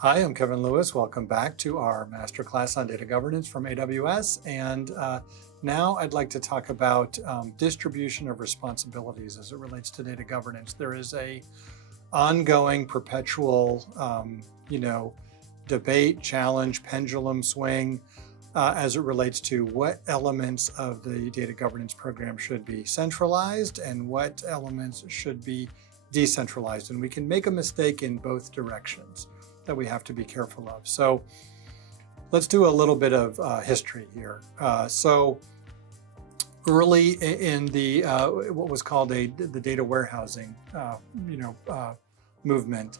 Hi, I'm Kevin Lewis. Welcome back to our masterclass on data governance from AWS. And now I'd like to talk about distribution of responsibilities as it relates to data governance. There is a ongoing, perpetual, debate, challenge, pendulum swing as it relates to what elements of the data governance program should be centralized and what elements should be decentralized. And we can make a mistake in both directions that we have to be careful of. So let's do a little bit of history here. So early in the what was called the data warehousing movement,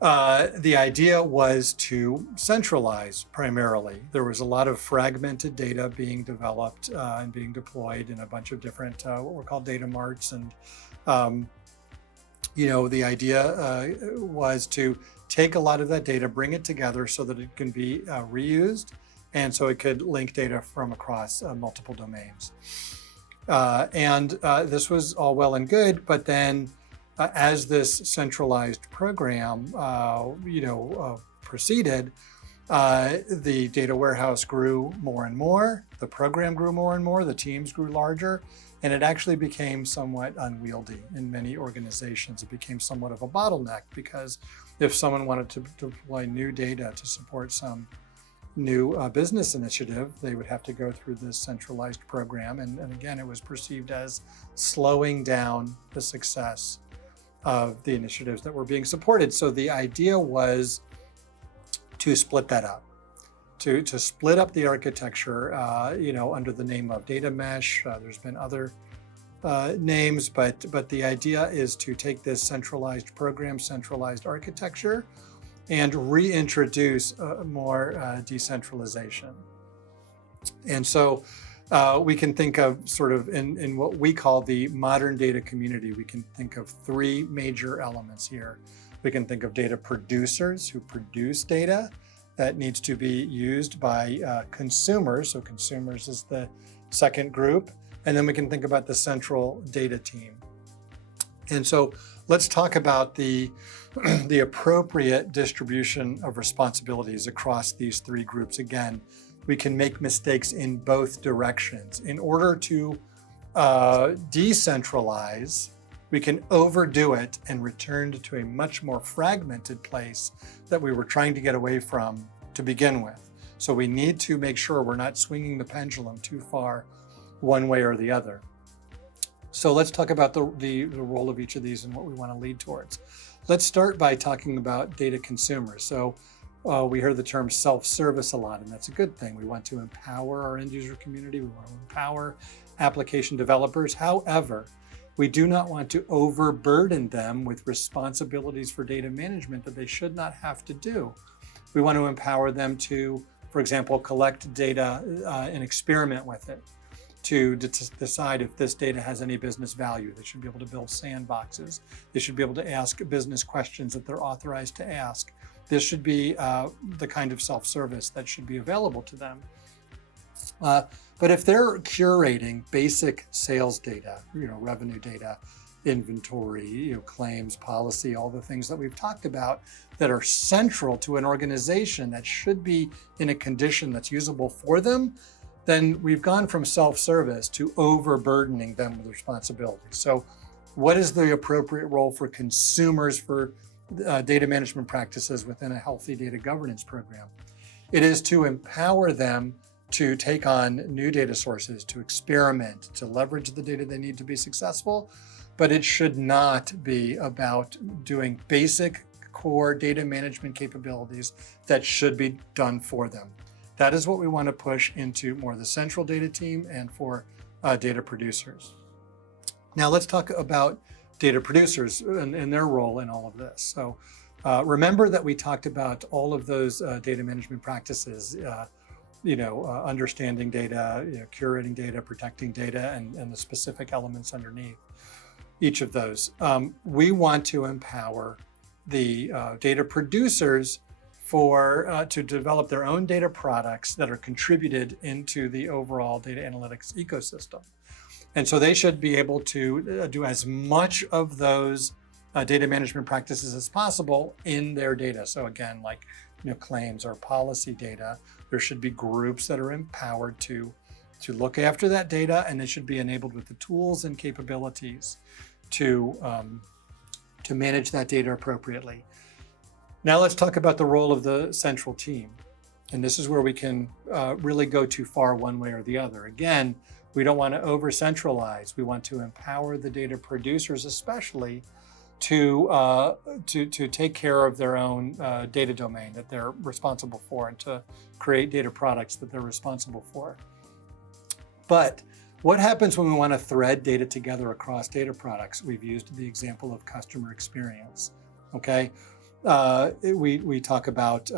the idea was to centralize primarily. There was a lot of fragmented data being developed and being deployed in a bunch of different what were called data marts. And the idea was to take a lot of that data, bring it together so that it can be reused, and so it could link data from across multiple domains. This was all well and good, but then as this centralized program proceeded, the data warehouse grew more and more, the program grew more and more, the teams grew larger, and it actually became somewhat unwieldy in many organizations. It became somewhat of a bottleneck because if someone wanted to deploy new data to support some new business initiative, they would have to go through this centralized program. And again, it was perceived as slowing down the success of the initiatives that were being supported. So the idea was to split that up, to split up the architecture, under the name of data mesh. There's been other names, but the idea is to take this centralized program, centralized architecture, and reintroduce more decentralization. And so we can think of sort of in what we call the modern data community, we can think of three major elements here. We can think of data producers who produce data that needs to be used by consumers. So consumers is the second group. And then we can think about the central data team. And so let's talk about the appropriate distribution of responsibilities across these three groups. Again, we can make mistakes in both directions. In order to decentralize, we can overdo it and return to a much more fragmented place that we were trying to get away from to begin with. So we need to make sure we're not swinging the pendulum too far one way or the other. So let's talk about the role of each of these and what we want to lead towards. Let's start by talking about data consumers. So we hear the term self-service a lot, and that's a good thing. We want to empower our end user community. We want to empower application developers. However, we do not want to overburden them with responsibilities for data management that they should not have to do. We want to empower them to, for example, collect data and experiment with it, to decide if this data has any business value. They should be able to build sandboxes. They should be able to ask business questions that they're authorized to ask. This should be the kind of self-service that should be available to them. But if they're curating basic sales data, revenue data, inventory, claims, policy, all the things that we've talked about that are central to an organization that should be in a condition that's usable for them, then we've gone from self-service to overburdening them with responsibilities. So what is the appropriate role for consumers for data management practices within a healthy data governance program? It is to empower them to take on new data sources, to experiment, to leverage the data they need to be successful, but it should not be about doing basic core data management capabilities that should be done for them. That is what we want to push into more the central data team and for data producers. Now let's talk about data producers and their role in all of this. So remember that we talked about all of those data management practices, understanding data, curating data, protecting data, and the specific elements underneath each of those. We want to empower the data producers to develop their own data products that are contributed into the overall data analytics ecosystem. And so they should be able to do as much of those data management practices as possible in their data. So again, like claims or policy data, there should be groups that are empowered to look after that data, and they should be enabled with the tools and capabilities to manage that data appropriately. Now let's talk about the role of the central team. And this is where we can really go too far one way or the other. Again, we don't want to over-centralize. We want to empower the data producers, especially to take care of their own data domain that they're responsible for, and to create data products that they're responsible for. But what happens when we want to thread data together across data products? We've used the example of customer experience. Okay, we talk about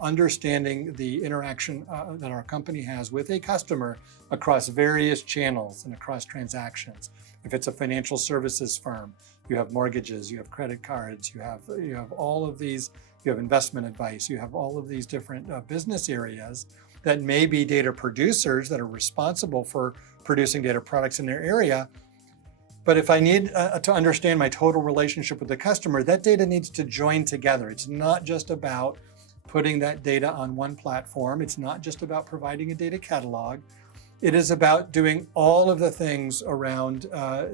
understanding the interaction that our company has with a customer across various channels and across transactions. If it's a financial services firm, you have mortgages, you have credit cards, you have all of these, you have investment advice, you have all of these different business areas that may be data producers that are responsible for producing data products in their area. But if I need to understand my total relationship with the customer, that data needs to join together. It's not just about putting that data on one platform. It's not just about providing a data catalog. It is about doing all of the things around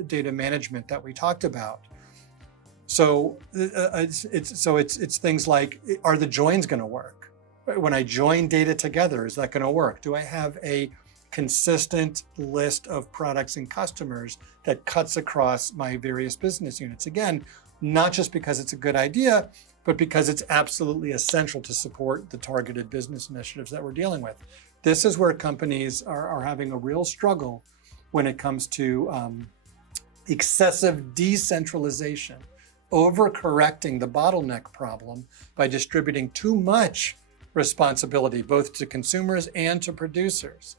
data management that we talked about. So it's things like, are the joins going to work? When I join data together, is that going to work? Do I have a consistent list of products and customers that cuts across my various business units? Again, not just because it's a good idea, but because it's absolutely essential to support the targeted business initiatives that we're dealing with. This is where companies are having a real struggle when it comes to excessive decentralization, overcorrecting the bottleneck problem by distributing too much responsibility, both to consumers and to producers.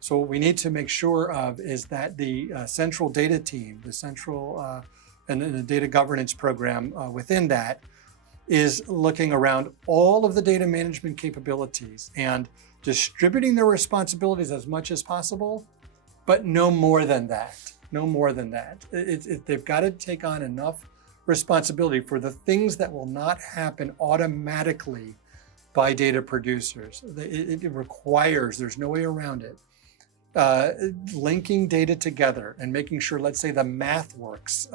So what we need to make sure of is that the central data team, the central and the data governance program within that, is looking around all of the data management capabilities and distributing their responsibilities as much as possible, but no more than that. No more than that. They've got to take on enough responsibility for the things that will not happen automatically by data producers. It requires, there's no way around it, linking data together and making sure, let's say, the math works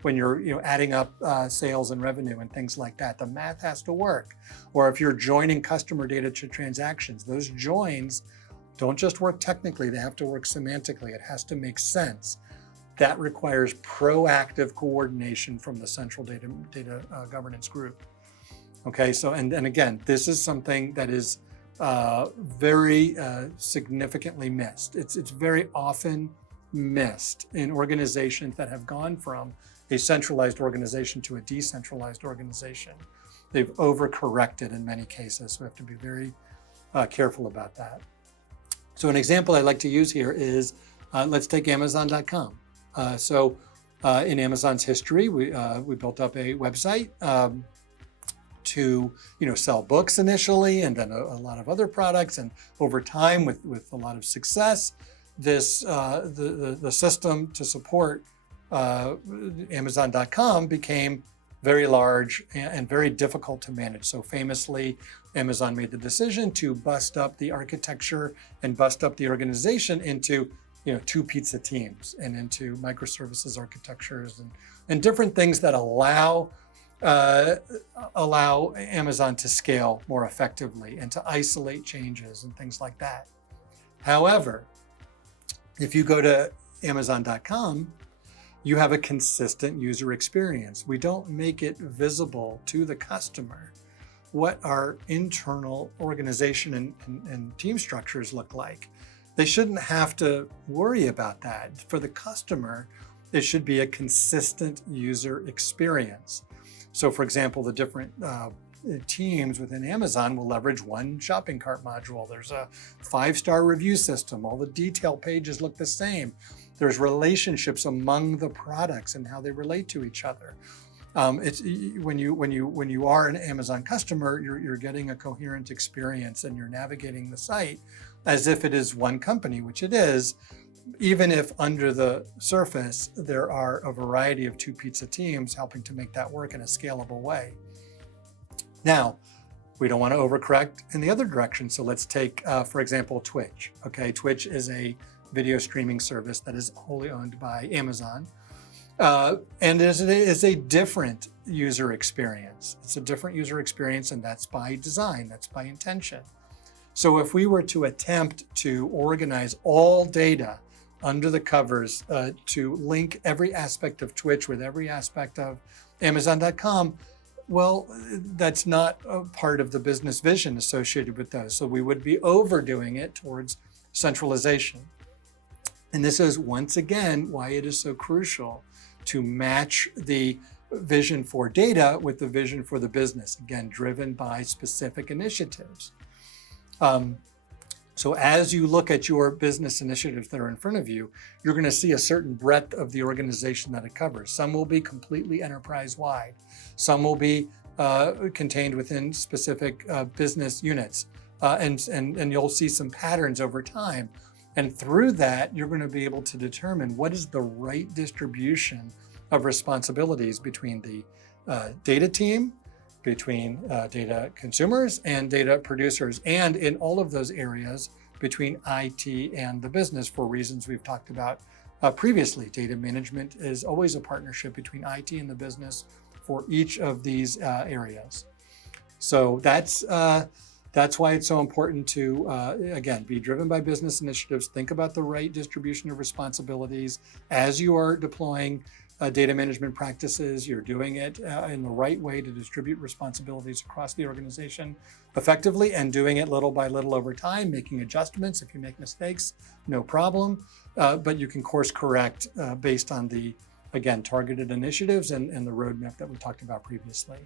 when you're adding up sales and revenue and things like that. The math has to work. Or if you're joining customer data to transactions, those joins don't just work technically, they have to work semantically. It has to make sense. That requires proactive coordination from the central data governance group. Okay, so and again, this is something that is very significantly missed. It's very often missed in organizations that have gone from a centralized organization to a decentralized organization. They've overcorrected in many cases. We have to be very careful about that. So an example I like to use here is, let's take Amazon.com. In Amazon's history, we built up a website to sell books initially, and then a lot of other products. And over time, with a lot of success, this the system to support Amazon.com became very large and very difficult to manage. So famously, Amazon made the decision to bust up the architecture and bust up the organization into two pizza teams and into microservices architectures and different things that allow Amazon to scale more effectively and to isolate changes and things like that. However, if you go to Amazon.com, you have a consistent user experience. We don't make it visible to the customer what our internal organization and team structures look like. They shouldn't have to worry about that. For the customer, it should be a consistent user experience. So for example, the different teams within Amazon will leverage one shopping cart module. There's a 5-star review system. All the detail pages look the same. There's relationships among the products and how they relate to each other. It's when you are an Amazon customer, you're getting a coherent experience and you're navigating the site as if it is one company, which it is. even if under the surface, there are a variety of 2 Pizza teams helping to make that work in a scalable way. Now, we don't want to overcorrect in the other direction. So let's take, for example, Twitch. Okay, Twitch is a video streaming service that is wholly owned by Amazon. And it is a different user experience. It's a different user experience, and that's by design, that's by intention. So if we were to attempt to organize all data under the covers to link every aspect of Twitch with every aspect of Amazon.com, well, that's not a part of the business vision associated with those. So we would be overdoing it towards centralization. And this is, once again, why it is so crucial to match the vision for data with the vision for the business, again, driven by specific initiatives. So as you look at your business initiatives that are in front of you, you're going to see a certain breadth of the organization that it covers. Some will be completely enterprise-wide. Some will be contained within specific business units. And you'll see some patterns over time. And through that, you're going to be able to determine what is the right distribution of responsibilities between the data team, between data consumers and data producers, and in all of those areas between IT and the business for reasons we've talked about previously. Data management is always a partnership between IT and the business for each of these areas. So that's why it's so important to, again, be driven by business initiatives, think about the right distribution of responsibilities as you are deploying data management practices. You're doing it in the right way to distribute responsibilities across the organization effectively, and doing it little by little over time, making adjustments. If you make mistakes, no problem, but you can course correct based on the, again, targeted initiatives and the roadmap that we talked about previously.